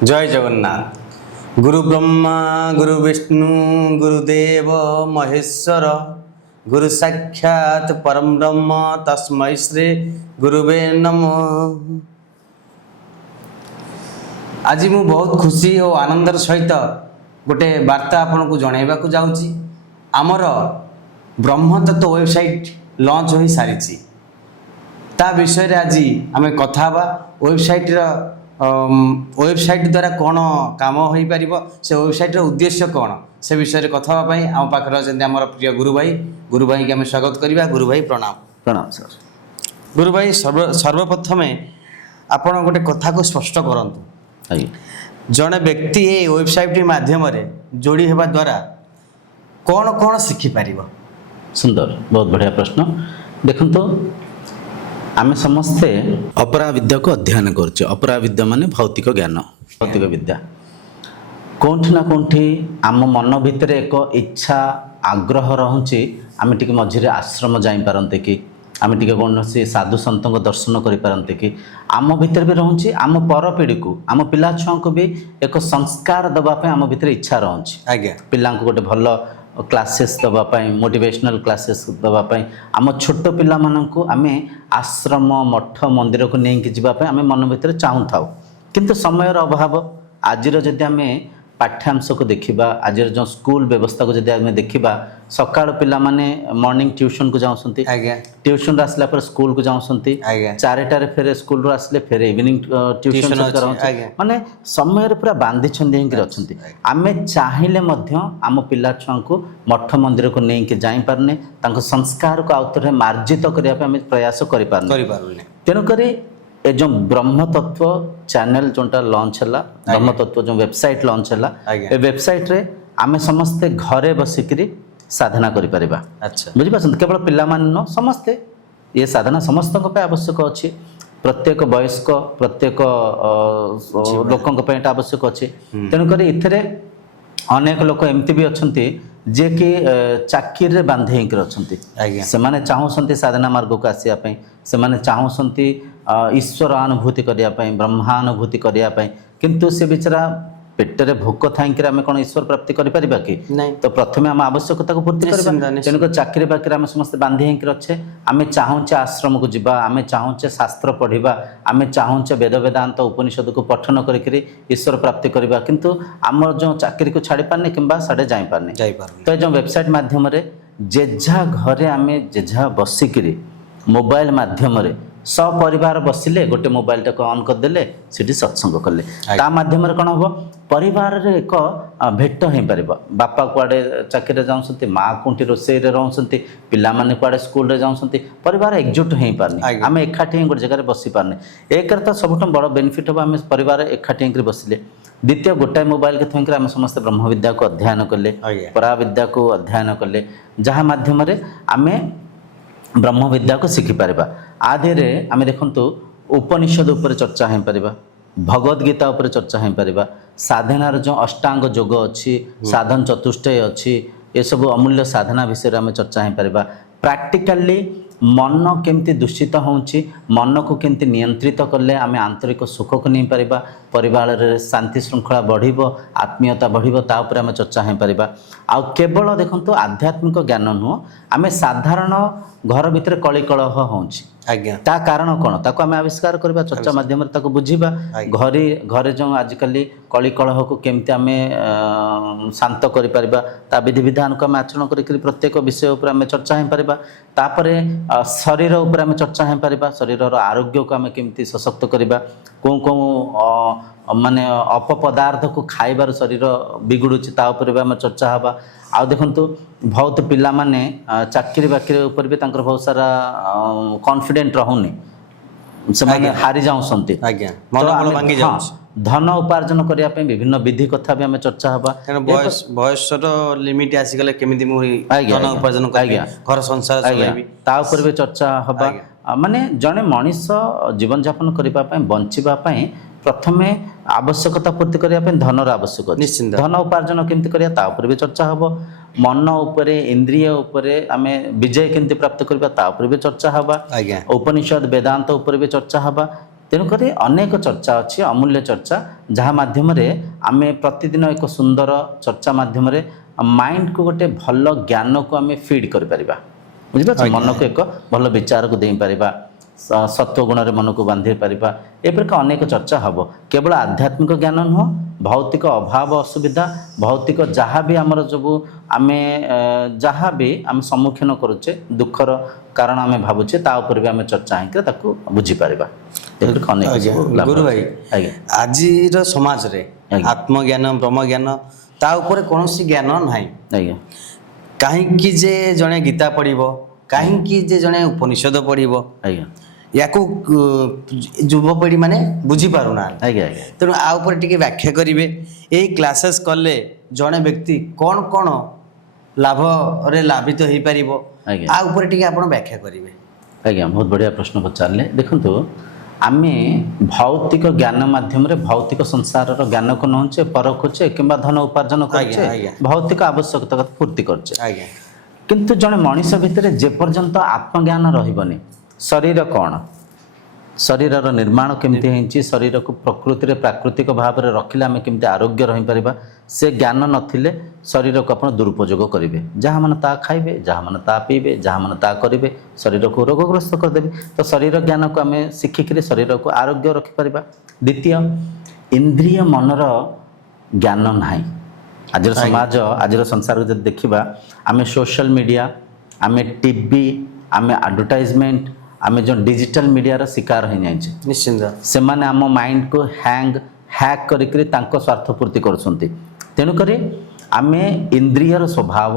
जय जगन्नाथ। गुरु ब्रह्मा गुरु विष्णु गुरुदेव महेश्वर गुरु साक्षात परम ब्रह्म तस्मै श्री गुरुवे नमः। आज मु बहुत खुशी और आनंदर सहित गोटे वार्ता आपन को जनइबा को जाउची। आमर ब्रह्मतत्व वेबसाइट लॉन्च हो सारी ता विषय आज आम कथा वेबसाइट वेबसाइट द्वारा कौन काम हो पार से वेबसाइट उद्देश्य कौन से विषय में कथा आम पाखे अच्छा आम प्रिय गुरु भाई की आम स्वागत करवा। गुरु भाई प्रणाम। प्रणाम सर। गुरु भाई सर्वप्रथम आपण गोटे कथा को स्पष्ट करंतु। जड़े व्यक्ति ये वेबसाइट माध्यम जोड़ी होगा द्वारा कौन कौन शिखिपार? सुंदर, बहुत बढ़िया प्रश्न। देखो तो आम समस्ते अपरा विद्या को अध्ययन करछे। अपरा विद्या माने भौतिक ज्ञान, भौतिक विद्या। कोठी ना कोठी आम मन भितर एक इच्छा आग्रह रहुची आम टिके मझिरे आश्रम जाई पारंते कि आम टिके कौनसी साधु संतों को दर्शन करि पारंते कि आम भितर भी रहुची आम पर पीढ़ी को आम पिला छुआ को भी एक संस्कार दबा पे आम भितर इच्छा रहुची। आज्ञा पिला को गोटे भल क्लासेस दवापाई, मोटिवेशनल क्लासेस दवापाई आम छोट पिला माननकु आमे आश्रम मठ मंदिर को लेकिन जावाई आम मन भर चाहू था, किंतु समयर अभाव। आज जदि आम पाठ्यांश को देखा, आज जो स्कूल व्यवस्था को जब आम देखा, सकाळ पिला माने मॉर्निंग ट्यूशन को जाऊँगी, ट्यूशन आसला पर स्कूल को जाऊँगी, 4टार फेरे स्कूल रू आसले फेरे इवनिंग ट्यूशन माने समय पूरा बांधी अच्छा। आम चाहिए आम पिला छुआ को मठ मंदिर को लेकिन जाई पारने, संस्कार को आउे मार्जित करने प्रयास कर तेणुक ए जो ब्रह्मतत्व चैनल जोटा लॉन्च है, ब्रह्मतत्व जो वेबसाइट लॉन्च है, ए वेबसाइट रे आमे समस्ते घरे बसिक साधना करि परिबा। अच्छा, बुझी पाछन? केवल पिला मान न, समस्ते ये साधना समस्त पे आवश्यक अच्छी। प्रत्येक वयस्क प्रत्येक लोक आवश्यक अच्छी। तेणुक इथे अनेक लोक एमती भी अच्छा जे कि चाकरी रे बांधे अच्छा, से चाहूँ साधना मार्ग को आसवाई, से चाहूँ ईश्वर अनुभूति करने, ब्रह्मानुभूति करने, किंतु से बेचारा पेटरे भोक थी आम कौन ईश्वर प्राप्ति करें कि नहीं? तो प्रथम आम आवश्यकता को पूर्ति करवा। तेणुक चाकरी बाकरी आम समस्त बांधी अच्छे, आम चाहूचे आश्रम को जीवा, आम चाहूचे शास्त्र पढ़ा, आम चाहूचे वेद वेदांत उपनिषद को पठन करके ईश्वर प्राप्ति करवा, किंतु आम जो चाकरी को छाड़ी पारने कि साढ़े जाई पारने। तो जो वेबसाइट माध्यम जेझा घरे आम जेझा बसिक मोबाइल माध्यम सपरिवार बसिले गोटे मोबाइल टाक ऑन करदे सीटी सत्संग कले, ता माध्यम कौन हम परिवार रे एक भेट हो पार। बापा कुआडे चाकरी जाऊँच, माँ कोठी रोषे रोचे, पिला माने कुआडे स्कूल रे जाऊँच, परिवार एकजुट हो पारने, आम एकाठी गोटे जगह बसी पारने। एक तो सब बड़ बेनिफिट हम आम परिवार एकाठी बसिले। द्वितीय गोटाए मोबाइल के थोक आम समस्त ब्रह्म विद्या को अध्ययन कले, परा विद्या को अध्ययन कले, जहाँ माध्यम आम ब्रह्म विद्या को शिखिपार। आधे आम देखु उपनिषद उपर चर्चा हो पार, भगवद गीता उपर चर्चा हो पार, साधनार जो अष्टांग योग अच्छी, साधन चतुष्टय अच्छी, ये सब अमूल्य साधना विषय आम चर्चा हो पार। प्रैक्टिकली मन केमती दूषित होउची, मन को केमती नियंत्रित कले आम आंतरिक सुख को नहीं पारिबा, परिवार रे शांति श्रृंखला बढ़िबो, आत्मीयता बढ़िबो, ता ऊपर आम चर्चा हो पारिबा। आ केवल देखंतु आध्यात्मिक ज्ञान नुह, आम साधारण घर भितर कली कलह होउची, आज्ञा ता कारण कौन ताको आम आविष्कार करबा, चर्चा माध्यम रे ताको बुझिबा। घरे घरे जो आजिकली कली कलह को केमती आम शांत करि परिबा, ता विधि विधान को आम आचरण करिकरी प्रत्येक विषय उपर आम चर्चा हो पारिबा। तापरे शरीर उपर आम चर्चा हो पारिबा, शरीर आरोग्य को आम केमती सशक्त करबा, को माने अपपदार्थ को खाइबार शरीर बिगुड़ुची, ता उपर भी आम चर्चा हवा। आ देखंतु बहुत पिला माने चाकरी बाकरी ऊपर भी तांकर बहुत सारा कॉन्फिडेंट रहुनी, से माने हारी जाउसंती, आज्ञा मनोबल भांगी जाउछ। धन उपार्जन करिया पे विभिन्न विधि कथा भी हमें चर्चा हवा। बयस लिमिट आसी गले केमिति मु धन उपार्जन करबी, घर संसार चलाइबी, ता ऊपर भी चर्चा हवा। माने जने मनीष जीवन यापन करिबा पय बंचिबा पय प्रथमे आवश्यकता पूर्ति करने धनर आवश्यक, निश्चिंत धन उपार्जन केमती करिया ता ऊपर भी चर्चा हबो। मन उपरे इंद्रिय उपरे आमे विजय केमती प्राप्त करबा ता ऊपर भी चर्चा हबा। उपनिषद वेदांत ऊपर भी चर्चा हबा। ତେଣୁକରି ଅନେକ ଚର୍ଚ୍ଚା ଅଛି, ଅମୂଲ୍ୟ ଚର୍ଚ୍ଚା, ଯାହା ମାଧ୍ୟମରେ ଆମେ ପ୍ରତିଦିନ ଏକ ସୁନ୍ଦର ଚର୍ଚ୍ଚା ମାଧ୍ୟମରେ ମାଇଣ୍ଡକୁ ଗୋଟେ ଭଲ ଜ୍ଞାନକୁ ଆମେ ଫିଡ୍ କରିପାରିବା। ବୁଝିପାରୁଛ, ମନକୁ ଏକ ଭଲ ବିଚାରକୁ ଦେଇପାରିବା, ସତ୍ୱ ଗୁଣରେ ମନକୁ ବାନ୍ଧି ପାରିବା। ଏପରିକା ଅନେକ ଚର୍ଚ୍ଚା ହେବ। କେବଳ ଆଧ୍ୟାତ୍ମିକ ଜ୍ଞାନ ନୁହଁ, ଭୌତିକ ଅଭାବ ଅସୁବିଧା, ଭୌତିକ ଯାହା ବି ଆମର ସବୁ ଆମେ ଯାହା ବି ଆମେ ସମ୍ମୁଖୀନ କରୁଛେ, ଦୁଃଖର କାରଣ ଆମେ ଭାବୁଛେ, ତା ଉପରେ ବି ଆମେ ଚର୍ଚ୍ଚା ହେଇକି ତାକୁ ବୁଝିପାରିବା। ଏପରିକା ଅନେକ ସବୁ ଲାଭ ଗୁରୁ ଅଛି। ଭାଇ, ଆଜ୍ଞା ଆଜିର ସମାଜରେ ଆଜ୍ଞା। ଆତ୍ମଜ୍ଞାନ ବ୍ରହ୍ମଜ୍ଞାନ ତା ଉପରେ କୌଣସି ଜ୍ଞାନ ନାହିଁ। ଆଜ୍ଞା କାହିଁକି ଯେ ଜଣେ ଗୀତା ପଢ଼ିବ, କାହିଁକି ଯେ ଜଣେ ଉପନିଷଦ ପଢ଼ିବ, ଆଜ୍ଞା ୟାକୁ ଯୁବପିଢ଼ି ମାନେ ବୁଝିପାରୁନାହାନ୍ତି। ଆଜ୍ଞା ଆଜ୍ଞା ତେଣୁ ଆ ଉପରେ ଟିକେ ବ୍ୟାଖ୍ୟା କରିବେ। ଏଇ କ୍ଲାସେସ୍ କଲେ ଜଣେ ବ୍ୟକ୍ତି କ'ଣ କ'ଣ ଲାଭରେ ଲାଭିତ ହେଇପାରିବ, ଆଜ୍ଞା ଆ ଉପରେ ଟିକେ ଆପଣ ବ୍ୟାଖ୍ୟା କରିବେ। ଆଜ୍ଞା ବହୁତ ବଢ଼ିଆ ପ୍ରଶ୍ନ ପଚାରିଲେ। ଦେଖନ୍ତୁ, ଆମେ ଭୌତିକ ଜ୍ଞାନ ମାଧ୍ୟମରେ ଭୌତିକ ସଂସାରର ଜ୍ଞାନକୁ ନେଉଛେ, ପରଖୁଛେ କିମ୍ବା ଧନ ଉପାର୍ଜନ କରୁଛେ, ଆଜ୍ଞା। ଭୌତିକ ଆବଶ୍ୟକତା ପୂର୍ତ୍ତି କରୁଛେ। ଆଜ୍ଞା କିନ୍ତୁ ଜଣେ ମଣିଷ ଭିତରେ ଯେପର୍ଯ୍ୟନ୍ତ ଆତ୍ମଜ୍ଞାନ ରହିବନି, ଶରୀର କ'ଣ, ଶରୀରର ନିର୍ମାଣ କେମିତି ହେଇଛି, ଶରୀରକୁ ପ୍ରକୃତିରେ ପ୍ରାକୃତିକ ଭାବରେ ରଖିଲେ ଆମେ କେମିତି ଆରୋଗ୍ୟ ରହିପାରିବା, ସେ ଜ୍ଞାନ ନଥିଲେ ଶରୀରକୁ ଆପଣ ଦୁରୁପଯୋଗ କରିବେ। ଯାହା ମାନେ ତାହା ଖାଇବେ, ଯାହା ମାନେ ତାହା ପିଇବେ, ଯାହା ମାନେ ତାହା କରିବେ, ଶରୀରକୁ ରୋଗଗ୍ରସ୍ତ କରିଦେବେ। ତ ଶରୀର ଜ୍ଞାନକୁ ଆମେ ଶିଖିକରି ଶରୀରକୁ ଆରୋଗ୍ୟ ରଖିପାରିବା। ଦ୍ୱିତୀୟ, ଇନ୍ଦ୍ରିୟ ମନର ଜ୍ଞାନ ନାହିଁ। ଆଜିର ସମାଜ, ଆଜିର ସଂସାରକୁ ଯଦି ଦେଖିବା, ଆମେ ସୋସିଆଲ ମିଡ଼ିଆ, ଆମେ ଟିଭି, ଆମେ ଆଡ଼ଭର୍ଟାଇଜମେଣ୍ଟ, ଆମେ ଯେଉଁ ଡିଜିଟାଲ ମିଡ଼ିଆର ଶିକାର ହେଇଯାଇଛେ। ନିଶ୍ଚିନ୍ତ। ସେମାନେ ଆମ ମାଇଣ୍ଡକୁ ହ୍ୟାକ୍ କରିକି ତାଙ୍କ ସ୍ୱାର୍ଥ ପୂର୍ତ୍ତି କରୁଛନ୍ତି। ତେଣୁକରି ଆମେ ଇନ୍ଦ୍ରିୟର ସ୍ୱଭାବ,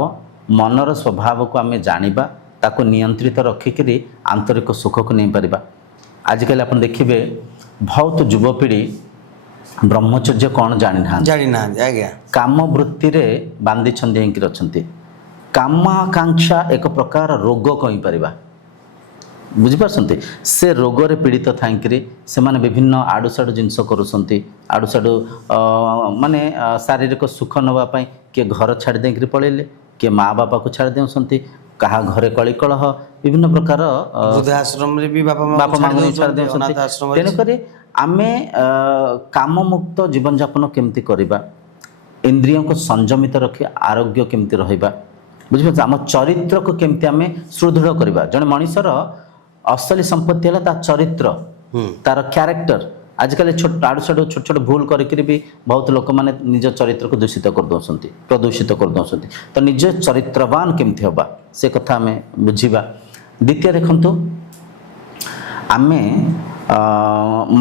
ମନର ସ୍ୱଭାବକୁ ଆମେ ଜାଣିବା, ତାକୁ ନିୟନ୍ତ୍ରିତ ରଖିକରି ଆନ୍ତରିକ ସୁଖକୁ ନେଇପାରିବା। ଆଜିକାଲି ଆପଣ ଦେଖିବେ ବହୁତ ଯୁବପିଢ଼ି ବ୍ରହ୍ମଚର୍ଯ୍ୟ କ'ଣ ଜାଣିନାହାନ୍ତି। ଆଜ୍ଞା କାମ ବୃତ୍ତିରେ ବାନ୍ଧିଛନ୍ତି ହେଇକି ଅଛନ୍ତି। କାମାକାଂକ୍ଷା ଏକ ପ୍ରକାର ରୋଗ କହିପାରିବା। ବୁଝିପାରୁଛନ୍ତି, ସେ ରୋଗରେ ପୀଡ଼ିତ ଥାଇକିରି ସେମାନେ ବିଭିନ୍ନ ଆଡ଼ୁସାଡ଼ୁ ଜିନିଷ କରୁଛନ୍ତି। ଆଡ଼ୁସାଡ଼ୁ ମାନେ ଶାରୀରିକ ସୁଖ ନେବା ପାଇଁ କିଏ ଘର ଛାଡ଼ି ଦେଇକରି ପଳେଇଲେ, କିଏ ମା ବାପାକୁ ଛାଡ଼ି ଦେଉଛନ୍ତି, କାହା ଘରେ କଳିକଳହ, ବିଭିନ୍ନ ପ୍ରକାର ବୃଦ୍ଧାଶ୍ରମରେ ବି ବାପା ମାଙ୍କୁ ଛାଡ଼ି ଦେଉଛନ୍ତି। ତେଣୁକରି ଆମେ କାମମୁକ୍ତ ଜୀବନଯାପନ କେମିତି କରିବା, ଇନ୍ଦ୍ରିୟକୁ ସଂଯମିତ ରଖି ଆରୋଗ୍ୟ କେମିତି ରହିବା, ବୁଝିପାରୁଛ, ଆମ ଚରିତ୍ରକୁ କେମିତି ଆମେ ସୁଦୃଢ଼ କରିବା। ଜଣେ ମଣିଷର ଅସଲି ସମ୍ପତ୍ତି ହେଲା ତା ଚରିତ୍ର, ତାର କ୍ୟାରେକ୍ଟର। ଆଜିକାଲି ଆଡ଼ୁସାଡ଼ୁ ଛୋଟ ଛୋଟ ଭୁଲ କରିକିରି ବି ବହୁତ ଲୋକମାନେ ନିଜ ଚରିତ୍ରକୁ ଦୂଷିତ କରିଦେଉଛନ୍ତି, ପ୍ରଦୂଷିତ କରିଦେଉଛନ୍ତି। ତ ନିଜ ଚରିତ୍ରବାନ କେମିତି ହେବା, ସେ କଥା ଆମେ ବୁଝିବା। ଦ୍ୱିତୀୟ, ଦେଖନ୍ତୁ, ଆମେ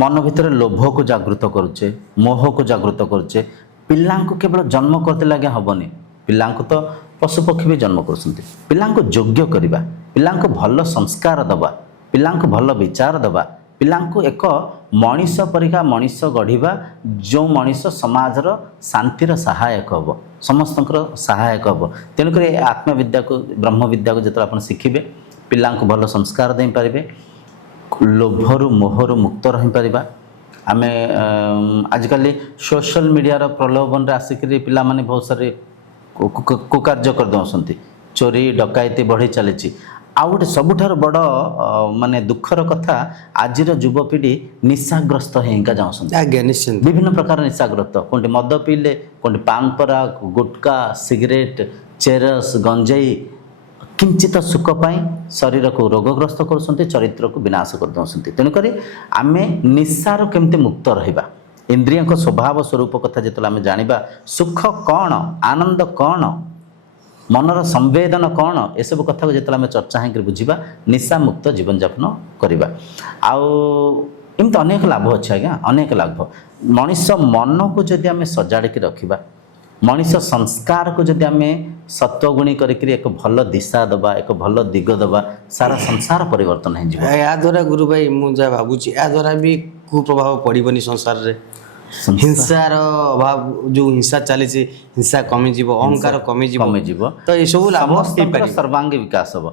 ମନ ଭିତରେ ଲୋଭକୁ ଜାଗୃତ କରୁଛେ, ମୋହକୁ ଜାଗୃତ କରୁଛେ। ପିଲାଙ୍କୁ କେବଳ ଜନ୍ମ କରିଦେଲେ ଆଜ୍ଞା ହେବନି, ପିଲାଙ୍କୁ ତ ପଶୁପକ୍ଷୀ ବି ଜନ୍ମ କରୁଛନ୍ତି। ପିଲାଙ୍କୁ ଯୋଗ୍ୟ କରିବା, ପିଲାଙ୍କୁ ଭଲ ସଂସ୍କାର ଦେବା, ପିଲାଙ୍କୁ ଭଲ ବିଚାର ଦେବା, ପିଲାଙ୍କୁ ଏକ ମଣିଷ ପରିକା ମଣିଷ ଗଢ଼ିବା, ଯେଉଁ ମଣିଷ ସମାଜର ଶାନ୍ତିର ସହାୟକ ହେବ, ସମସ୍ତଙ୍କର ସହାୟକ ହେବ। ତେଣୁକରି ଆତ୍ମବିଦ୍ୟାକୁ, ବ୍ରହ୍ମବିଦ୍ୟାକୁ ଯେତେବେଳେ ଆପଣ ଶିଖିବେ, ପିଲାଙ୍କୁ ଭଲ ସଂସ୍କାର ଦେଇପାରିବେ, ଲୋଭରୁ ମୋହରୁ ମୁକ୍ତ ରହିପାରିବା। ଆମେ ଆଜିକାଲି ସୋସିଆଲ ମିଡ଼ିଆର ପ୍ରଲୋଭନରେ ଆସିକରି ପିଲାମାନେ ବହୁତ ସାରା କୁକାର୍ଯ୍ୟ କରିଦେଉଛନ୍ତି, ଚୋରି ଡକାୟତି ବଢ଼ି ଚାଲିଛି। ଆଉ ଗୋଟେ ସବୁଠାରୁ ବଡ଼ ମାନେ ଦୁଃଖର କଥା, ଆଜିର ଯୁବପିଢ଼ି ନିଶାଗ୍ରସ୍ତ ହେଇକା ଯାଉଛନ୍ତି। ଆଜ୍ଞା ନିଶ୍ଚିନ୍ତ। ବିଭିନ୍ନ ପ୍ରକାର ନିଶାଗ୍ରସ୍ତ, କେଉଁଠି ମଦ ପିଇଲେ, କେଉଁଠି ପାନ ପରାଗ, ଗୁଟକା, ସିଗାରେଟ, ଚେରସ, ଗଞ୍ଜେଇ, କିଞ୍ଚିତ ସୁଖ ପାଇଁ ଶରୀରକୁ ରୋଗଗ୍ରସ୍ତ କରୁଛନ୍ତି, ଚରିତ୍ରକୁ ବିନାଶ କରିଦେଉଛନ୍ତି। ତେଣୁକରି ଆମେ ନିଶାରୁ କେମିତି ମୁକ୍ତ ରହିବା, ଇନ୍ଦ୍ରିୟଙ୍କ ସ୍ୱଭାବ ସ୍ୱରୂପ କଥା ଯେତେବେଳେ ଆମେ ଜାଣିବା, ସୁଖ କ'ଣ, ଆନନ୍ଦ କ'ଣ, ମନର ସମ୍ବେଦନ କ'ଣ, ଏସବୁ କଥାକୁ ଯେତେବେଳେ ଆମେ ଚର୍ଚ୍ଚା ହେଇକି ବୁଝିବା, ନିଶାମୁକ୍ତ ଜୀବନଯାପନ କରିବା। ଆଉ ଏମିତି ଅନେକ ଲାଭ ଅଛି ଆଜ୍ଞା, ଅନେକ ଲାଭ। ମଣିଷ ମନକୁ ଯଦି ଆମେ ସଜାଡ଼ିକି ରଖିବା, ମଣିଷ ସଂସ୍କାରକୁ ଯଦି ଆମେ ସତ୍ୱଗୁଣୀ କରିକିରି ଏକ ଭଲ ଦିଶା ଦେବା, ଏକ ଭଲ ଦିଗ ଦେବା, ସାରା ସଂସାର ପରିବର୍ତ୍ତନ ହେଇଯିବ। ଏହା ଦ୍ୱାରା ଗୁରୁ ଭାଇ ମୁଁ ଯାହା ଭାବୁଛି, ଏହା ଦ୍ୱାରା ବି କୁପ୍ରଭାବ ପଡ଼ିବନି ସଂସାରରେ। ହିଂସାର ଅଭାବ, ଯେଉଁ ହିଂସା ଚାଲିଛି, ହିଂସା କମିଯିବ, ଅହଙ୍କାର କମିଯିବ। ତ ଏସବୁ ଲାଭ ସମସ୍ତଙ୍କର ସର୍ବାଙ୍ଗୀ ବିକାଶ ହେବ।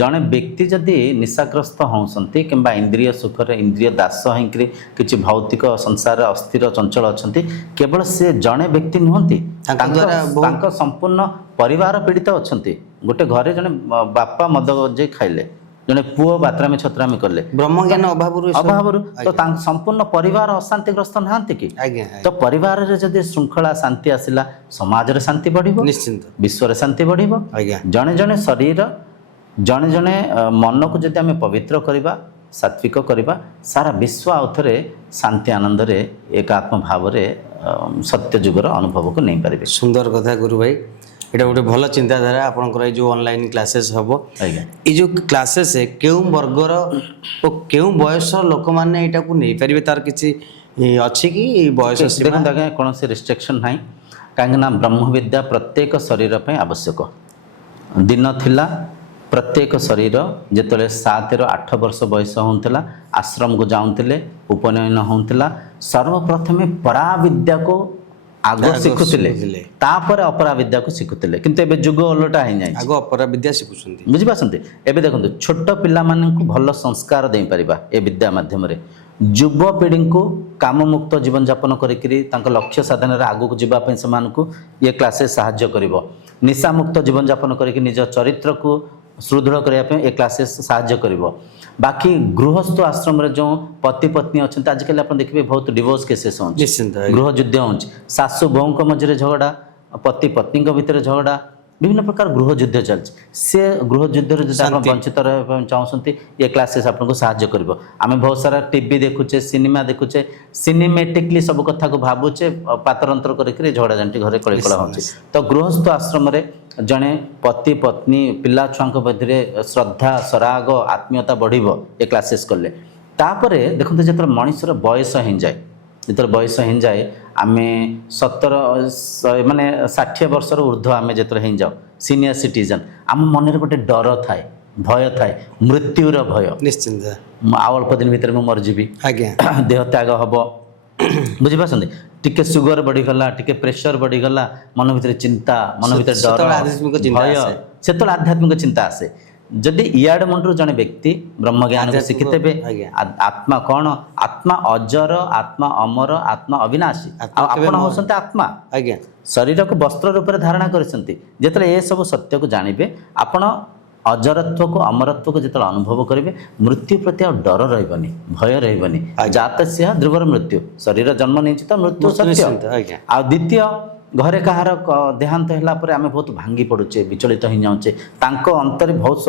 ଜଣେ ବ୍ୟକ୍ତି ଯଦି ନିଶାଗ୍ରସ୍ତ ହେଉଛନ୍ତି କିମ୍ବା ଇନ୍ଦ୍ରିୟ ସୁଖରେ ଇନ୍ଦ୍ରିୟ ଦାସ ହେଇକରି କିଛି ଭୌତିକ ସଂସାରରେ ଅସ୍ଥିର ଚଞ୍ଚଳ ଅଛନ୍ତି, କେବଳ ସେ ଜଣେ ବ୍ୟକ୍ତି ନୁହନ୍ତି, ତାଙ୍କ ସମ୍ପୂର୍ଣ୍ଣ ପରିବାର ପୀଡ଼ିତ ଅଛନ୍ତି। ଗୋଟେ ଘରେ ଜଣେ ବାପା ମଦ ଯେ ଖାଇଲେ, ଜଣେ ପୁଅ ବାତ୍ରାମୀ ଛତ୍ରାମୀ କଲେ ବ୍ରହ୍ମଜ୍ଞାନ ଅଭାବରୁ ଅଭାବରୁ ତ ତାଙ୍କ ସମ୍ପୂର୍ଣ୍ଣ ପରିବାର ଅଶାନ୍ତିଗ୍ରସ୍ତ ନାହାନ୍ତି କି? ଆଜ୍ଞା ତ ପରିବାରରେ ଯଦି ଶୃଙ୍ଖଳା ଶାନ୍ତି ଆସିଲା ସମାଜରେ ଶାନ୍ତି ବଢିବ, ନିଶ୍ଚିନ୍ତ ବିଶ୍ୱରେ ଶାନ୍ତି ବଢିବ। ଆଜ୍ଞା ଜଣେ ଜଣେ ଶରୀର ଜଣେ ଜଣେ ମନକୁ ଯଦି ଆମେ ପବିତ୍ର କରିବା ସାତ୍विକ କରିବା ସାରା ବିଶ୍ୱ ଆଉ ଥରେ ଶାନ୍ତି ଆନନ୍ଦରେ ଏକାତ୍ମ ଭାବରେ ସତ୍ୟ ଯୁଗର ଅନୁଭବକୁ ନେଇପାରିବେ। ସୁନ୍ଦର କଥା ଗୁରୁ ଭାଇ, ଏଇଟା ଗୋଟେ ଭଲ ଚିନ୍ତାଧାରା ଆପଣଙ୍କର। ଏଇ ଯେଉଁ ଅନଲାଇନ୍ କ୍ଲାसेସ୍ ହେବ, ଆଜ୍ଞା ଏଇ ଯେଉଁ କ୍ଲାसेସ୍ କେଉଁ ବର୍ଗର ଓ କେଉଁ ବୟସର ଲୋକମାନେ ଏଇଟାକୁ ନେଇପାରିବେ, ତାର କିଛି ଅଛି କି ବୟସ ସୀମା? ଦେଖନ୍ତୁ ଆଜ୍ଞା କୌଣସି ରେଷ୍ଟ୍ରିକ୍ସନ୍ ନାହିଁ, କାହିଁକିନା ବ୍ରହ୍ମବିଦ୍ୟା ପ୍ରତ୍ୟେକ ଶରୀର ପାଇଁ ଆବଶ୍ୟକ। ଦିନ ଥିଲା ପ୍ରତ୍ୟେକ ଶରୀର ଯେତେବେଳେ 7ରୁ 8 ବର୍ଷ ବୟସ ହେଉଥିଲା ଆଶ୍ରମକୁ ଯାଉଥିଲେ, ଉପନୟନ ହେଉଥିଲା, ସର୍ବପ୍ରଥମେ ପରାବିଦ୍ୟାକୁ ଆଗ ଶିଖୁଥିଲେ, ତାପରେ ଅପରାବିଦ୍ୟାକୁ ଶିଖୁଥିଲେ। କିନ୍ତୁ ଏବେ ଯୁଗ ଓଲଟା ହେଇଯାଇଛି, ଆଗ ଅପରାବିଦ୍ୟା ଶିଖୁଛନ୍ତି। ବୁଝିପାରୁଛନ୍ତି? ଏବେ ଦେଖନ୍ତୁ ଛୋଟ ପିଲାମାନଙ୍କୁ ଭଲ ସଂସ୍କାର ଦେଇପାରିବା ଏ ବିଦ୍ୟା ମାଧ୍ୟମରେ, ଯୁବପିଢ଼ିଙ୍କୁ କାମମୁକ୍ତ ଜୀବନଯାପନ କରିକିରି ତାଙ୍କ ଲକ୍ଷ୍ୟ ସାଧନରେ ଆଗକୁ ଯିବା ପାଇଁ ସେମାନଙ୍କୁ ଏ କ୍ଲାସେସ୍ ସାହାଯ୍ୟ କରିବ। ନିଶାମୁକ୍ତ ଜୀବନଯାପନ କରିକି ନିଜ ଚରିତ୍ରକୁ ସୁଦୃଢ଼ କରିବା ପାଇଁ ଏ କ୍ଲାସେସ୍ ସାହାଯ୍ୟ କରିବ। ବାକି ଗୃହସ୍ଥ ଆଶ୍ରମରେ ଯେଉଁ ପତି ପତ୍ନୀ ଅଛନ୍ତି, ଆଜିକାଲି ଆପଣ ଦେଖିବେ ବହୁତ ଡିଭୋର୍ସ କେସେସ୍ ହେଉଛି, ନିଶ୍ଚିନ୍ତ ଗୃହ ଯୁଦ୍ଧ ହେଉଛି, ଶାଶୁ ବୋଉଙ୍କ ମଝିରେ ଝଗଡ଼ା, ପତି ପତ୍ନୀଙ୍କ ଭିତରେ ଝଗଡ଼ା, ବିଭିନ୍ନ ପ୍ରକାର ଗୃହ ଯୁଦ୍ଧ ଚାଲିଛି। ସେ ଗୃହ ଯୁଦ୍ଧରେ ଯଦି ଆପଣ ବଞ୍ଚିତ ରହିବା ପାଇଁ ଚାହୁଁଛନ୍ତି ଏ କ୍ଲାସେସ୍ ଆପଣଙ୍କୁ ସାହାଯ୍ୟ କରିବ। ଆମେ ବହୁତ ସାରା ଟିଭି ଦେଖୁଛେ, ସିନେମା ଦେଖୁଛେ, ସିନେମେଟିକଲି ସବୁ କଥାକୁ ଭାବୁଛେ, ପାତରଅନ୍ତର କରିକି ଝଗଡ଼ା ଝାଣ୍ଟି ଘରେ କଳିକଳ ହେଉଛି। ତ ଗୃହସ୍ଥ ଆଶ୍ରମରେ ଜଣେ ପତି ପତ୍ନୀ ପିଲା ଛୁଆଙ୍କ ମଧ୍ୟରେ ଶ୍ରଦ୍ଧା ସରାଗ ଆତ୍ମୀୟତା ବଢ଼ିବ ଏ କ୍ଲାସେସ୍ କଲେ। ତାପରେ ଦେଖନ୍ତୁ ଯେତେବେଳେ ମଣିଷର ବୟସ ହେଇଯାଏ, ଯେତେବେଳେ ବୟସ ହେଇଯାଏ ଆମେ 17 ମାନେ 60 ବର୍ଷର ଉର୍ଦ୍ଧ୍ୱ ଆମେ ଯେତେବେଳେ ହେଇଯାଉ ସିନିୟର ସିଟିଜେନ୍, ଆମ ମନରେ ଗୋଟେ ଡର ଥାଏ, ଭୟ ଥାଏ, ମୃତ୍ୟୁର ଭୟ। ନିଶ୍ଚିନ୍ତ। ଆଉ ଅଳ୍ପ ଦିନ ଭିତରେ ମୁଁ ମରିଯିବି, ଆଜ୍ଞା ଦେହ ତ୍ୟାଗ ହେବ, ବୁଝିପାରୁଛନ୍ତି? ଟିକେ ସୁଗର ବଢ଼ିଗଲା, ଟିକେ ପ୍ରେସର ବଢ଼ିଗଲା, ମନ ଭିତରେ ଚିନ୍ତା, ମନ ଭିତରେ ଡର, ଭୟ, ସେତେବେଳେ ଆଧ୍ୟାତ୍ମିକ ଚିନ୍ତା ଆସେ। ଯଦି ଇଆଡ଼ ମୁଣ୍ଡରୁ ଜଣେ ବ୍ୟକ୍ତି ବ୍ରହ୍ମଜ୍ଞାନକୁ ଶିଖିଥିବେ, ଆତ୍ମା କ'ଣ? ଆତ୍ମା ଅଜର, ଆତ୍ମା ଅମର, ଆତ୍ମା ଅବିନାଶୀ, ଆଉ ଆପଣ ହେଉଛନ୍ତି ଆତ୍ମା। ଆଜ୍ଞା ଶରୀରକୁ ବସ୍ତ୍ର ରୂପରେ ଧାରଣା କରିଛନ୍ତି। ଯେତେବେଳେ ଏସବୁ ସତ୍ୟକୁ ଜାଣିବେ, ଆପଣ ଅଜରତ୍ୱକୁ ଅମରତ୍ୱକୁ ଯେତେବେଳେ ଅନୁଭବ କରିବେ, ମୃତ୍ୟୁ ପ୍ରତି ଆଉ ଡର ରହିବନି, ଭୟ ରହିବନି। ଜାତସ୍ୟ ଧ୍ରୁବର ମୃତ୍ୟୁ, ଶରୀର ଜନ୍ମ ନେଇଛି ତ ମୃତ୍ୟୁ ସତ୍ୟ। ଆଉ ଦ୍ୱିତୀୟ, ଘରେ କାହାର ଦେହାନ୍ତ ହେଲା ପରେ ଆମେ ବହୁତ ଭାଙ୍ଗି ପଡ଼ୁଛେ, ବିଚଳିତ ହେଇଯାଉଛେ, ତାଙ୍କ ଅନ୍ତରେ ବହୁତ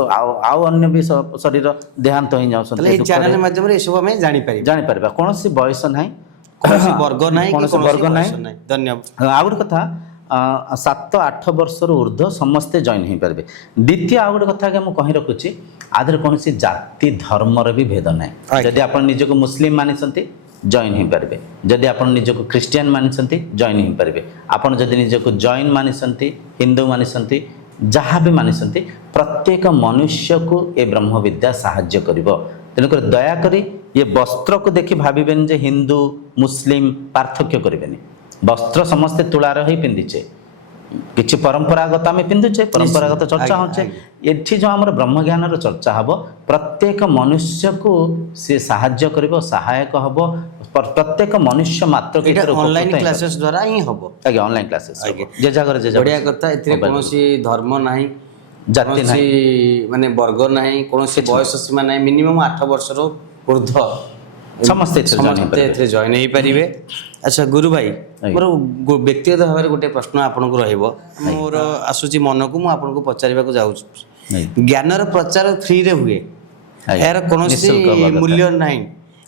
ଆଉ ଅନ୍ୟ ବି ଶରୀର ଦେହାନ୍ତ ହେଇଯାଉଛନ୍ତି। ଏଇ ଚ୍ୟାନେଲ ମାଧ୍ୟମରେ ଏସବୁ ଆମେ ଜାଣିପାରିବା। କୌଣସି ବୟସ ନାହିଁ, କୌଣସି ବର୍ଗ ନାହିଁ, କୌଣସି ବର୍ଗ ନାହିଁ। ଧନ୍ୟବାଦ। ଆଉ ଗୋଟେ କଥା, 7-8 ବର୍ଷରୁ ଉର୍ଦ୍ଧ୍ୱ ସମସ୍ତେ ଜଏନ୍ ହେଇପାରିବେ। ଦ୍ୱିତୀୟ ଆଉ ଗୋଟେ କଥା ଆଜ୍ଞା ମୁଁ କହି ରଖୁଛି, ଆଦେହରେ କୌଣସି ଜାତି ଧର୍ମର ବି ଭେଦ ନାହିଁ। ଯଦି ଆପଣ ନିଜକୁ ମୁସଲିମ ମାନିଛନ୍ତି ଜଏନ୍ ହେଇପାରିବେ, ଯଦି ଆପଣ ନିଜକୁ ଖ୍ରୀଷ୍ଟିଆନ ମାନିଛନ୍ତି ଜଏନ୍ ହେଇପାରିବେ, ଆପଣ ଯଦି ନିଜକୁ ଜୈନ ମାନିଛନ୍ତି, ହିନ୍ଦୁ ମାନିଛନ୍ତି, ଯାହା ବି ମାନିଛନ୍ତି, ପ୍ରତ୍ୟେକ ମନୁଷ୍ୟକୁ ଏ ବ୍ରହ୍ମବିଦ୍ୟା ସାହାଯ୍ୟ କରିବ। ତେଣୁକରି ଦୟାକରି ଏ ବସ୍ତ୍ରକୁ ଦେଖି ଭାବିବେନି ଯେ ହିନ୍ଦୁ ମୁସଲିମ ପାର୍ଥକ୍ୟ କରିବେନି। ବସ୍ତ୍ର ସମସ୍ତେ ତୁଳାର ହିଁ ପିନ୍ଧିଛେ, କିଛି ପରମ୍ପରାଗତ ଆମେ ପିନ୍ଧୁଛେ, ପରମ୍ପରାଗତ ଚର୍ଚ୍ଚା ହଉଛେ। ଏଠି ଯେଉଁ ଆମର ବ୍ରହ୍ମଜ୍ଞାନର ଚର୍ଚ୍ଚା ହେବ, ପ୍ରତ୍ୟେକ ମନୁଷ୍ୟକୁ ସେ ସାହାଯ୍ୟ କରିବ, ସହାୟକ ହେବ। ପ୍ରତ୍ୟେକ ମନୁଷ୍ୟ ମାତ୍ର ଅନଲାଇନ୍ କ୍ଲାସେସ୍ ଦ୍ୱାରା ହିଁ ହେବ। ଆଜ୍ଞା ଅନଲାଇନ୍ କ୍ଲାସେସ୍, ଯେ ଜାଗାରେ ଯେ ବଢ଼ିଆ କଥା। ଏଥିରେ କୌଣସି ଧର୍ମ ନାହିଁ, ଜାତି ନାହିଁ, ମାନେ ବର୍ଗ ନାହିଁ, କୌଣସି ବୟସ ସୀମା ନାହିଁ। ମିନିମମ୍ 8 ବର୍ଷର ଉର୍ଦ୍ଧ୍ୱ ସମସ୍ତେ ଏଥିରେ ଜଏନ୍ ହେଇପାରିବେ। ଆଚ୍ଛା ଗୁରୁ ଭାଇ, ମୋର ବ୍ୟକ୍ତିଗତ ଭାବରେ ଗୋଟେ ପ୍ରଶ୍ନ ଆପଣଙ୍କୁ ରହିବ, ମୋର ଆସୁଛି ମନକୁ, ମୁଁ ଆପଣଙ୍କୁ ପଚାରିବାକୁ ଯାଉଛି। ଜ୍ଞାନର ପ୍ରଚାର ଫ୍ରିରେ ହୁଏ, ଏହାର କୌଣସି ମୂଲ୍ୟ ନାହିଁ,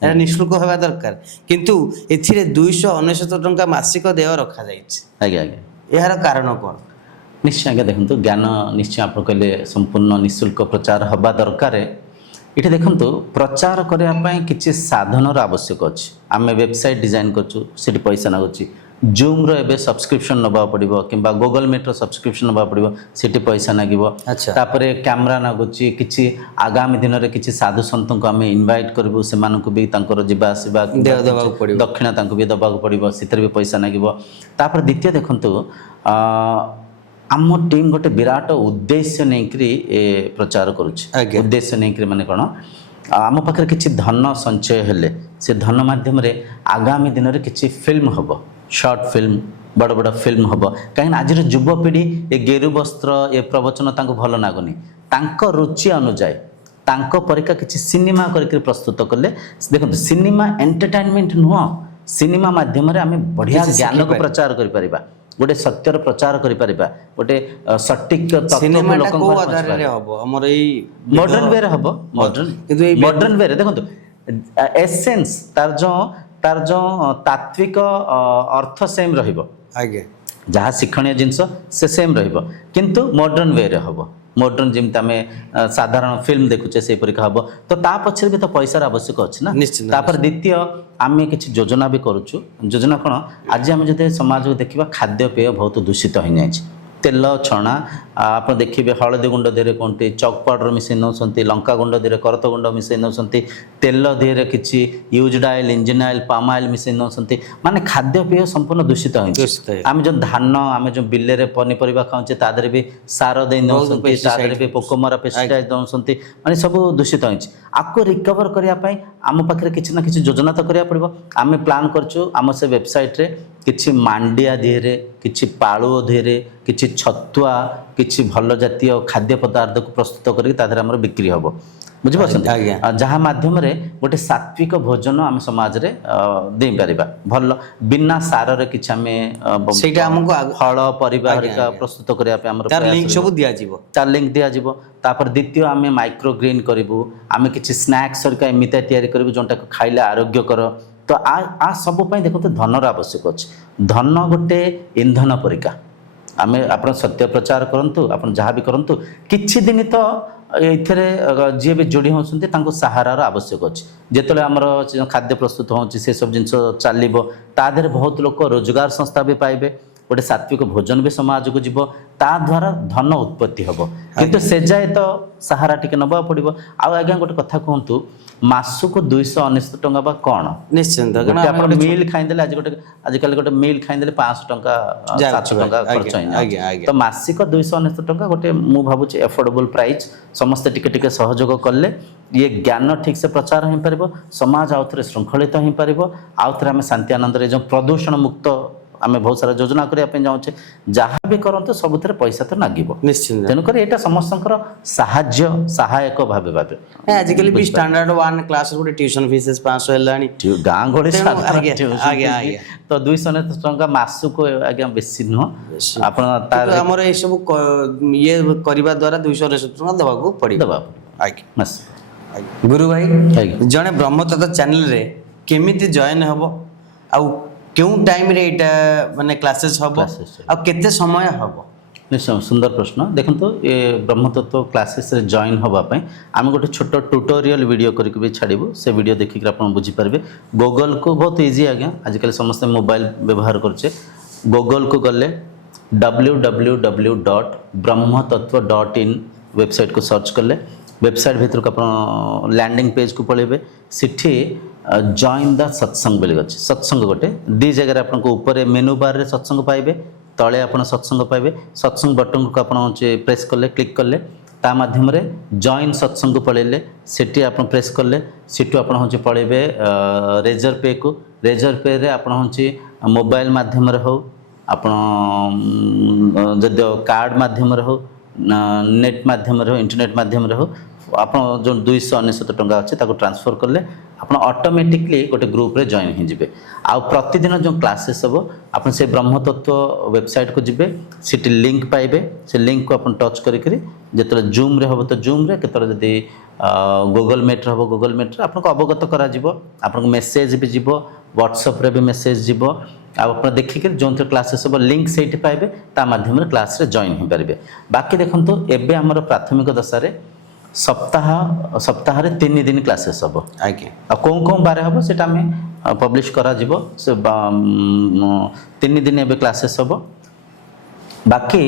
ଏହା ନିଃଶୁଳ୍କ ହେବା ଦରକାର, କିନ୍ତୁ ଏଥିରେ 299 ଟଙ୍କା ମାସିକ ଦେୟ ରଖାଯାଇଛି। ଆଜ୍ଞା ଆଜ୍ଞା, ଏହାର କାରଣ କ'ଣ? ନିଶ୍ଚୟ ଆଜ୍ଞା ଦେଖନ୍ତୁ, ଜ୍ଞାନ ନିଶ୍ଚୟ ଆପଣ କହିଲେ ସମ୍ପୂର୍ଣ୍ଣ ନିଃଶୁଳ୍କ ପ୍ରଚାର ହେବା ଦରକାର। ଏଠି ଦେଖନ୍ତୁ, ପ୍ରଚାର କରିବା ପାଇଁ କିଛି ସାଧନର ଆବଶ୍ୟକ ଅଛି। ଆମେ ୱେବସାଇଟ୍ ଡିଜାଇନ୍ କରୁଛୁ, ସେଠି ପଇସା ଲାଗୁଛି। ଜୁମ୍ର ଏବେ ସବସ୍କ୍ରିପସନ୍ ନେବାକୁ ପଡ଼ିବ, କିମ୍ବା ଗୁଗଲ ମିଟ୍ର ସବସ୍କ୍ରିପସନ୍ ନେବାକୁ ପଡ଼ିବ, ସେଠି ପଇସା ଲାଗିବ। ତାପରେ କ୍ୟାମେରା ଲାଗୁଛି, କିଛି ଆଗାମୀ ଦିନରେ କିଛି ସାଧୁ ସନ୍ତଙ୍କୁ ଆମେ ଇନଭାଇଟ୍ କରିବୁ, ସେମାନଙ୍କୁ ବି ତାଙ୍କର ଯିବା ଆସିବା ଦକ୍ଷିଣା ତାଙ୍କୁ ବି ଦେବାକୁ ପଡ଼ିବ, ସେଥିରେ ବି ପଇସା ଲାଗିବ। ତାପରେ ଦ୍ୱିତୀୟ ଦେଖନ୍ତୁ, ଆମ ଟିମ୍ ଗୋଟେ ବିରାଟ ଉଦ୍ଦେଶ୍ୟ ନେଇକରି ଏ ପ୍ରଚାର କରୁଛି। ଉଦ୍ଦେଶ୍ୟ ନେଇକରି ମାନେ କ'ଣ, ଆମ ପାଖରେ କିଛି ଧନ ସଞ୍ଚୟ ହେଲେ ସେ ଧନ ମାଧ୍ୟମରେ ଆଗାମୀ ଦିନରେ କିଛି ଫିଲ୍ମ ହେବ, ସର୍ଟ ଫିଲ୍ମ, ବଡ଼ ବଡ଼ ଫିଲ୍ମ ହେବ। କାହିଁକିନା ଆଜିର ଯୁବପିଢ଼ି ଏ ଗେରୁ ବସ୍ତ୍ର, ଏ ପ୍ରବଚନ ତାଙ୍କୁ ଭଲ ଲାଗୁନି। ତାଙ୍କ ରୁଚି ଅନୁଯାୟୀ ତାଙ୍କ ପରିକା କିଛି ସିନେମା କରିକି ପ୍ରସ୍ତୁତ କଲେ ଦେଖନ୍ତୁ ସିନେମା ଏଣ୍ଟରଟେନମେଣ୍ଟ ନୁହଁ ସିନେମା ମାଧ୍ୟମରେ ଆମେ ବଢ଼ିଆ କିଛି ଜ୍ଞାନକୁ ଶିଖିପାରିବା। ପ୍ରଚାର କରିପାରିବା ଗୋଟେ ସତ୍ୟର ପ୍ରଚାର କରିପାରିବା ଗୋଟେ ସଠିକ ତତ୍ତ୍ୱକୁ ସିନେମାଟା ଲୋକଙ୍କ କୋଉ ପାଖରେ ଆଧାରରେ ପହଞ୍ଚିପାରିବା। ହବ ଆମର ଏଇ ମଡର୍ନ ୱେରେ ହବ କିନ୍ତୁ ଏଇ ମଡର୍ନ ୱେରେ ଦେଖନ୍ତୁ ଏସେନ୍ସ ତାର ଯୋଉ ତାତ୍विକ ଅର୍ଥ ସେମ୍ ରହିବ ଆଜ୍ଞା ଯାହା ଶିକ୍ଷଣୀୟ ଜିନିଷ ସେ ସେମ୍ ରହିବ କିନ୍ତୁ ମଡର୍ନ ୱେରେ ହବ ମଡର୍ନ ଯେମିତି ଆମେ ସାଧାରଣ ଫିଲ୍ମ ଦେଖୁଛେ ସେହିପରିକା ହବ ତ ତା ପଛରେ ବି ତ ପଇସାର ଆବଶ୍ୟକ ଅଛି ନା ନିଶ୍ଚିତ, ତାପରେ ଦ୍ୱିତୀୟ ଆମେ କିଛି ଯୋଜନା ବି କରୁଛୁ ଯୋଜନା କ'ଣ ଆଜି ଆମେ ଯଦି ସମାଜକୁ ଦେଖିବା ଖାଦ୍ୟପେୟ ବହୁତ ଦୂଷିତ ହୋଇଯାଇଛି ତେଲ ଛଣା ଆପଣ ଦେଖିବେ ହଳଦୀ ଗୁଣ୍ଡ ଦେହରେ କୋଉଠି ଚକ୍ ପାଉଡ଼ର ମିଶାଇ ନେଉଛନ୍ତି ଲଙ୍କା ଗୁଣ୍ଡ ଦେହରେ କରତ ଗୁଣ୍ଡ ମିଶାଇ ନେଉଛନ୍ତି ତେଲ ଦେହରେ କିଛି used oil engine oil palm oil ମିଶାଇ ନେଉଛନ୍ତି ମାନେ ଖାଦ୍ୟପେୟ ସମ୍ପୂର୍ଣ୍ଣ ଦୂଷିତ ଦୂଷିତ ହୋଇଛି ହେଇଛି। ଆମେ ଯେଉଁ ଧାନ ଆମେ ଯେଉଁ ବିଲରେ ପନିପରିବା ଖାଉଛେ ତା ଦେହରେ ବି ସାର ଦେଇ ନେଉଛନ୍ତି ତା ଦେହରେ ବି ପୋକମରା ପେଷ୍ଟିସାଇଡ୍ ଦେଉଛନ୍ତି ମାନେ ସବୁ ଦୂଷିତ ହୋଇଛି ଆକୁ ରିକଭର କରିବା ପାଇଁ ଆମ ପାଖରେ କିଛି ନା କିଛି ଯୋଜନା ତ କରିବାକୁ ପଡ଼ିବ ଆମେ ପ୍ଲାନ୍ କରିଛୁ ଆମ ସେ ୱେବସାଇଟ୍ରେ କିଛି ମାଣ୍ଡିଆ ଦେହରେ କିଛି ପାଳୁଅ ଦେହରେ କିଛି ଛତୁଆ କିଛି ଭଲ ଜାତୀୟ ଖାଦ୍ୟ ପଦାର୍ଥକୁ ପ୍ରସ୍ତୁତ କରିକି ତା ଦେହରେ ଆମର ବିକ୍ରି ହେବ ବୁଝିପାରୁଛନ୍ତି ଆଜ୍ଞା। ଯାହା ମାଧ୍ୟମରେ ଗୋଟେ ସାତ୍विକ ଭୋଜନ ଆମେ ସମାଜରେ ଦେଇପାରିବା ଭଲ ବିନା ସାରରେ କିଛି ଆମେ ସେଇଟା ଆମକୁ ଫଳ ପରିବା ଆଜ୍ଞା, ହେରିକା ଆଜ୍ଞା। ପ୍ରସ୍ତୁତ କରିବା ପାଇଁ ଆମର ତାର ପ୍ରୟାସ ଲିଙ୍କ ରହିବ। ସବୁ ଦିଆଯିବ ତାର ଲିଙ୍କ ଦିଆଯିବ ତାପରେ ଦ୍ୱିତୀୟ ଆମେ ମାଇକ୍ରୋ ଗ୍ରୀନ୍ କରିବୁ ଆମେ କିଛି ସ୍ନାକ୍ସ ହେରିକା ଏମିତି ତିଆରି କରିବୁ ଯେଉଁଟାକୁ ଖାଇଲେ ଆରୋଗ୍ୟକର ତ ଆ ସବୁ ପାଇଁ ଦେଖନ୍ତୁ ଧନର ଆବଶ୍ୟକ ଅଛି ଧନ ଗୋଟେ ଇନ୍ଧନ ପରିକା ଆମେ ଆପଣ ସତ୍ୟ ପ୍ରଚାର କରନ୍ତୁ ଆପଣ ଯାହା ବି କରନ୍ତୁ କିଛି ଦିନ ତ ଏଥିରେ ଯିଏ ବି ଯୋଡ଼ି ହେଉଛନ୍ତି ତାଙ୍କୁ ସାହାରାର ଆବଶ୍ୟକ ଅଛି ଯେତେବେଳେ ଆମର ଖାଦ୍ୟ ପ୍ରସ୍ତୁତ ହେଉଛି ସେସବୁ ଜିନିଷ ଚାଲିବ ତା ଦେହରେ ବହୁତ ଲୋକ ରୋଜଗାର ସଂସ୍ଥା ବି ପାଇବେ ଗୋଟେ ସାତ୍विକ ଭୋଜନ ବି ସମାଜକୁ ଯିବ ତା ଦ୍ୱାରା ଧନ ଉତ୍ପତ୍ତି ହେବ କିନ୍ତୁ ସେ ଯାଏ ତ ସାହାରା ଟିକେ ନେବାକୁ ପଡ଼ିବ ଆଉ ଆଜ୍ଞା ଗୋଟେ କଥା କୁହନ୍ତୁ ମାସକୁ 299 ଟଙ୍କା ବା କ'ଣ ନିଶ୍ଚିନ୍ତ ଗୋଟେ ଆପଣ ମିଲ୍ ଖାଇଦେଲେ ଆଜିକାଲି ଗୋଟେ ମିଲ୍ ଖାଇଦେଲେ 500 ଟଙ୍କା 700 ଟଙ୍କା ଖର୍ଚ୍ଚ ହେଇଯାଉଛି ତ ମାସିକ 299 ଟଙ୍କା ଗୋଟେ ମୁଁ ଭାବୁଛି ଏଫୋର୍ଡେବଲ୍ ପ୍ରାଇସ୍ ସମସ୍ତେ ଟିକେ ଟିକେ ସହଯୋଗ କଲେ ଇଏ ଜ୍ଞାନ ଠିକ୍ ସେ ପ୍ରଚାର ହୋଇପାରିବ ସମାଜ ଆଉଥରେ ଶୃଙ୍ଖଳିତ ହୋଇପାରିବ ଆଉଥରେ ଆମେ ଶାନ୍ତି ଆନନ୍ଦରେ ଯେଉଁ ପ୍ରଦୂଷଣ ମୁକ୍ତ ଆମେ ବହୁତ ସାରା ଯୋଜନା କରିବା ପାଇଁ ଯାଉଛେ ଯାହା ବି କରନ୍ତୁ ସବୁଥିରେ ପଇସା ତ ଲାଗିବ ନିଶ୍ଚିନ୍ତ ତେଣୁକରି ଏଇଟା ସମସ୍ତଙ୍କର ସହାୟକ ଭାବେ ଆଜିକାଲି ବି ଷ୍ଟାଣ୍ଡାର୍ଡ 1 କ୍ଲାସ୍ ଗୋଟେ ଟ୍ୟୁସନ ଫିସ୍ 500 ହେଲାଣି ଗାଁ ଗହଳି ଆଜ୍ଞା ତ 299 ଟଙ୍କା ମାସକୁ ଆଜ୍ଞା ବେଶୀ ନୁହଁ ଆପଣ ଆମର ଏସବୁ ଇଏ କରିବା ଦ୍ୱାରା 299 ଟଙ୍କା ଦେବାକୁ ପଡ଼ିବ ଆଜ୍ଞା ଗୁରୁ ଭାଇ ଜଣେ ବ୍ରହ୍ମତତ୍ତ୍ୱ ଚ୍ୟାନେଲରେ କେମିତି ଜଏନ୍ ହେବ ଆଉ କେଉଁ ଟାଇମ୍ରେ ଏଇଟା ମାନେ କ୍ଲାସେସ୍ ହେବ ଆଉ କେତେ ସମୟ ହେବ ନିଶ୍ଚୟ ସୁନ୍ଦର ପ୍ରଶ୍ନ ଦେଖନ୍ତୁ ଏ ବ୍ରହ୍ମତତ୍ତ୍ୱ କ୍ଲାସେସ୍ରେ ଜଏନ୍ ହେବା ପାଇଁ ଆମେ ଗୋଟେ ଛୋଟ ଟ୍ୟୁଟୋରିଆଲ ଭିଡ଼ିଓ କରିକି ବି ଛାଡ଼ିବୁ ସେ ଭିଡ଼ିଓ ଦେଖିକି ଆପଣ ବୁଝିପାରିବେ ଗୁଗଲକୁ ବହୁତ ଇଜି ଆଜ୍ଞା ଆଜିକାଲି ସମସ୍ତେ ମୋବାଇଲ ବ୍ୟବହାର କରୁଛେ ଗୁଗଲକୁ ଗଲେ www.brahmatattva.in ୱେବସାଇଟ୍କୁ ସର୍ଚ୍ଚ କଲେ ୱେବସାଇଟ୍ ଭିତରକୁ ଆପଣ ଲ୍ୟାଣ୍ଡିଂ ପେଜ୍କୁ ପଳାଇବେ ସେଠି ଜଏନ୍ ଦ ସତ୍ସଙ୍ଗ ବୋଲି ଅଛି ସତ୍ସଙ୍ଗ ଗୋଟେ ଦୁଇ ଜାଗାରେ ଆପଣଙ୍କ ଉପରେ ମେନୁ ବାର୍ରେ ସତ୍ସଙ୍ଗ ପାଇବେ ତଳେ ଆପଣ ସତ୍ସଙ୍ଗ ପାଇବେ ସତ୍ସଙ୍ଗ ବଟନକୁ ଆପଣ ପ୍ରେସ୍ କଲେ କ୍ଲିକ୍ କଲେ ତା ମାଧ୍ୟମରେ ଜଏନ୍ ସତ୍ସଙ୍ଗକୁ ପଳାଇଲେ ସେଠି ଆପଣ ପ୍ରେସ୍ କଲେ ସେଠୁ ଆପଣ ପଳାଇବେ ରେଜର ପେକୁ ରେଜର ପେରେ ଆପଣ ମୋବାଇଲ ମାଧ୍ୟମରେ ହେଉ ଆପଣ ଯଦି କାର୍ଡ଼ ମାଧ୍ୟମରେ ହେଉ ନେଟ୍ ମାଧ୍ୟମରେ ହେଉ ଇଣ୍ଟରନେଟ୍ ମାଧ୍ୟମରେ ହେଉ ଆପଣ ଯେଉଁ 299 ଟଙ୍କା ଅଛି ତାକୁ ଟ୍ରାନ୍ସଫର କଲେ ଆପଣ ଅଟୋମେଟିକଲି ଗୋଟେ ଗ୍ରୁପ୍ରେ ଜଏନ୍ ହେଇଯିବେ ଆଉ ପ୍ରତିଦିନ ଯେଉଁ କ୍ଲାସେସ୍ ହେବ ଆପଣ ସେ ବ୍ରହ୍ମତତ୍ତ୍ୱ ୱେବସାଇଟ୍କୁ ଯିବେ ସେଠି ଲିଙ୍କ୍ ପାଇବେ ସେ ଲିଙ୍କ୍କୁ ଆପଣ ଟଚ୍ କରିକିରି ଯେତେବେଳେ ଜୁମ୍ରେ ହେବ ତ ଜୁମ୍ରେ କେତେବେଳେ ଯଦି ଗୁଗଲ୍ ମିଟ୍ରେ ହେବ ଗୁଗଲ୍ ମିଟ୍ରେ ଆପଣଙ୍କୁ ଅବଗତ କରାଯିବ ଆପଣଙ୍କୁ ମେସେଜ୍ ବି ଯିବ ହ୍ୱାଟ୍ସଆପ୍ରେ ବି ମେସେଜ୍ ଯିବ ଆଉ ଆପଣ ଦେଖିକି ଯେଉଁଥିରେ କ୍ଲାସେସ୍ ହେବ ଲିଙ୍କ୍ ସେଇଠି ପାଇବେ ତା ମାଧ୍ୟମରେ କ୍ଲାସ୍ରେ ଜଏନ୍ ହୋଇପାରିବେ ବାକି ଦେଖନ୍ତୁ ଏବେ ଆମର ପ୍ରାଥମିକ ଦଶାରେ ସପ୍ତାହରେ 3 ଦିନ କ୍ଲାସେସ୍ ହେବ ଆଜ୍ଞା ଆଉ କେଉଁ ବାରେ ହେବ ସେଇଟା ଆମେ ପବ୍ଲିଶ କରାଯିବ ସେ 3 ଦିନ ଏବେ କ୍ଲାସେସ୍ ହେବ ବାକି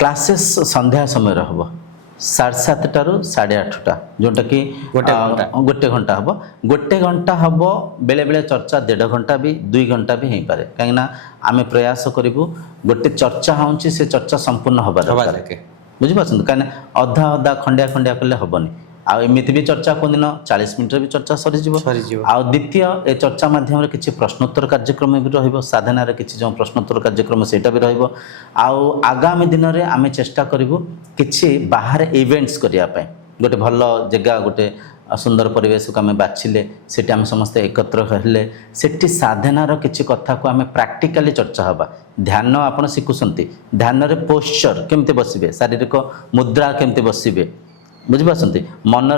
କ୍ଲାସେସ୍ ସନ୍ଧ୍ୟା ସମୟରେ ହେବ 7:30ଟାରୁ 8:30ଟା ଯେଉଁଟାକି ଗୋଟେ ଘଣ୍ଟା ହେବ ଗୋଟେ ଘଣ୍ଟା ହେବ ବେଳେବେଳେ ଚର୍ଚ୍ଚା 1.5 ଘଣ୍ଟା ବି 2 ଘଣ୍ଟା ବି ହେଇପାରେ କାହିଁକିନା ଆମେ ପ୍ରୟାସ କରିବୁ ଗୋଟେ ଚର୍ଚ୍ଚା ହେଉଛି ସେ ଚର୍ଚ୍ଚା ସମ୍ପୂର୍ଣ୍ଣ ହେବା ଦରକାର ବୁଝିପାରୁଛନ୍ତି କାହିଁକିନା ଅଧା ଖଣ୍ଡିଆ କଲେ ହେବନି ଆଉ ଏମିତି ବି ଚର୍ଚ୍ଚା କେଉଁଦିନ 40 ମିନିଟ୍ରେ ବି ଚର୍ଚ୍ଚା ସରିଯିବ ଆଉ ଦ୍ୱିତୀୟ ଏ ଚର୍ଚ୍ଚା ମାଧ୍ୟମରେ କିଛି ପ୍ରଶ୍ନୋତ୍ତର କାର୍ଯ୍ୟକ୍ରମ ବି ରହିବ ସାଧନାରେ କିଛି ଯେଉଁ ପ୍ରଶ୍ନୋତ୍ତର କାର୍ଯ୍ୟକ୍ରମ ସେଇଟା ବି ରହିବ ଆଉ ଆଗାମୀ ଦିନରେ ଆମେ ଚେଷ୍ଟା କରିବୁ କିଛି ବାହାରେ ଇଭେଣ୍ଟସ୍ କରିବା ପାଇଁ गोटे भल जगह गोटे सुंदर परिवेश को आम बाछिले सेठी आम समस्ते एकत्र हेले सेठी साधनार किछि कथा को आम प्रैक्टिकली चर्चा हवा ध्यान आपण शिखुंती ध्यान रे पोस्चर केमते बसिबे शारीरिक मुद्रा केमते बसिबे बुझिपारछंती मन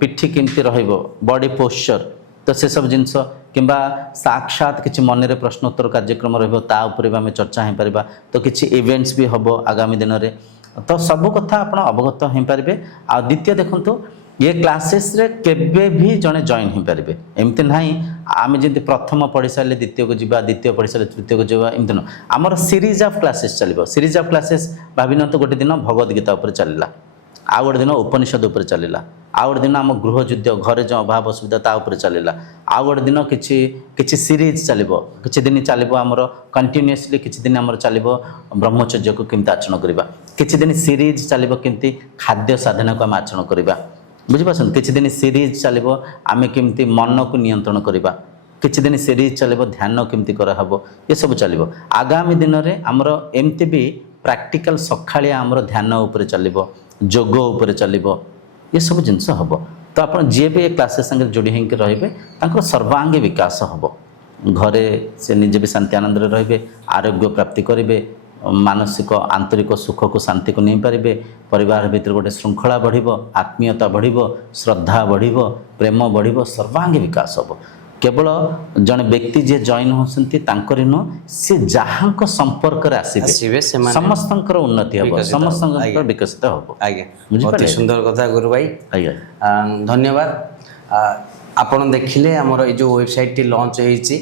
पिठी केमती रहइबो बॉडी पोस्चर तो से सब जिनस किंबा साक्षात किछि मन रे प्रश्नोत्तर कार्यक्रम रहइबो ता ऊपर भी आम चर्चा हो पारिबा तो किछि इवेंट्स भी हबो आगामी दिन रे तो सब कथा आपण अवगत हो पारिबे आ द्वितीय देखंतु ये क्लासेस रे केबे भी जने जॉइन हो पारिबे एमते नाही आमे जेंति प्रथम पढ़ी सारे द्वितीय को जीवा द्वितीय पढ़ी सारे तृतीय को जीवा एमते न हमर सीरीज ऑफ क्लासेस चलिबो सीरीज ऑफ क्लासेस भाबिन तो गोटे दिन भगवत गीता ऊपर चलिला आ गोटे दिन उपनिषद ऊपर चलिला आ गोटे दिन आम गृह युद्ध घरे जो अभाव असुविधा ता ऊपर चलिला आ गोटे दिन किछि किछि सीरीज चलिबो किछि दिन चलिबो हमर कंटिन्यूअसली किछि दिन हमर चलिबो ब्रह्मचर्य को केमति आचरण करिबा किछि दिन सीरीज चलिबो केमति खाद्य साधना को हम आचरण करिबा बुझिपारछन किछि दिन सीरीज चलिबो आमे केमति मन को नियंत्रण करिबा किछि दिन सीरीज चलिबो ध्यान केमति करा हबो ये सब चलिबो आगामी दिन रे हमर एमति भी प्रैक्टिकल सखाळिया हमर ध्यान ऊपर चलिबो जोग ऊपर चलिबो ये सब जिनस हबो तो आपण जे भी क्लासेस संगे जोड़ी हेंके रहिबे तांकर सर्वांगी विकास हबो घरे से निजे भी शांति आनंद रे रहिबे आरोग्य प्राप्ति करिबे मानसिक आंतरिक सुख को शांति को नहीं पारे परिवार भीतर गोटे श्रृंखला बढ़िबो आत्मीयता बढ़िबो श्रद्धा बढ़िबो प्रेम बढ़िबो सर्वांगी विकास हबो केवल जने व्यक्ति जे जॉइन होसंती तांकरी नो से जहांक संपर्क रे आसीबे समस्तंकर उन्नति हबो समस्तंकर विकसित हबो आगे बहुत सुंदर कथा गुरु भाई आगे धन्यवाद आपण देखिले हमर ए जो वेबसाइट टी लॉन्च होईची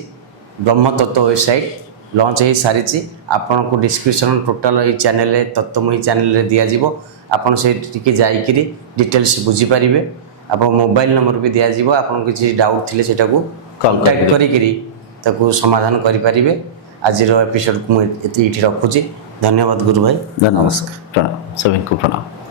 ब्रह्म तत्व वेबसाइट लॉन्च हो सारी आपन को डिस्क्रिप्शन टोटाल ये चैनल तत्वमयी चैनल दिया जीवो आपन से टिके जाइकरी डिटेल्स बुझी पारिबे आपन मोबाइल नंबर भी दिया जीवो आपन किसी डाउट थिले सेटा को कांटेक्ट करिकरी ताकू समाधान करि पारिबे आज रो एपिसोड को एती रखुची धन्यवाद गुरु भाई नमस्कार प्रणाम सभी को प्रणाम।